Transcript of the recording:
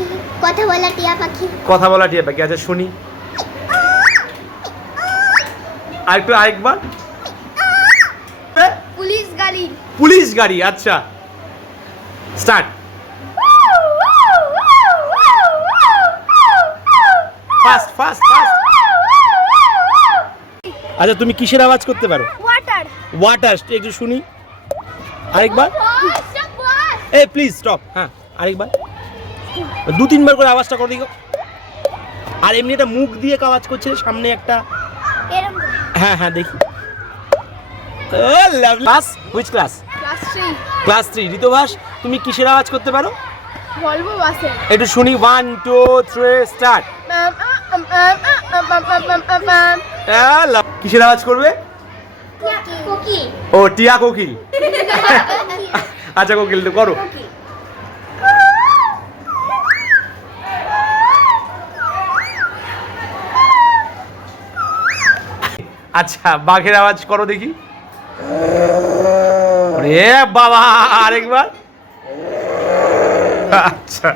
পাখি, কথা বলা টিয়া পাখি। কথা বলা টিয়া পাখি, আচ্ছা শুনি আরেকবার। পুলিশ গাড়ি। পুলিশ গাড়ি, আচ্ছা স্টার্ট। Fast fast fast. আচ্ছা তুমি কিসের আওয়াজ করতে পারো? ওয়াটার। ওয়াটার, একটু শুনি আরেকবার। এই প্লিজ স্টপ। হ্যাঁ আরেকবার, 2-3 বার করে আওয়াজটা করে দিও। আর এমনি একটা মুখ দিয়ে আওয়াজ করছে সামনে একটা। হ্যাঁ হ্যাঁ দেখি। Class which class? Class 3। Class 3। ঋতুভাস তুমি কিসের আওয়াজ করতে পারো? ভলভো বাসে। একটু শুনি 1 2 3 স্টার্ট। কিসের আওয়াজ করবে? কোকি। ও টিয়া কোকিল। আচ্ছা কোকিল তো করো। আচ্ছা বাঘের আওয়াজ করো দেখি। বাবা আরেকবার। আচ্ছা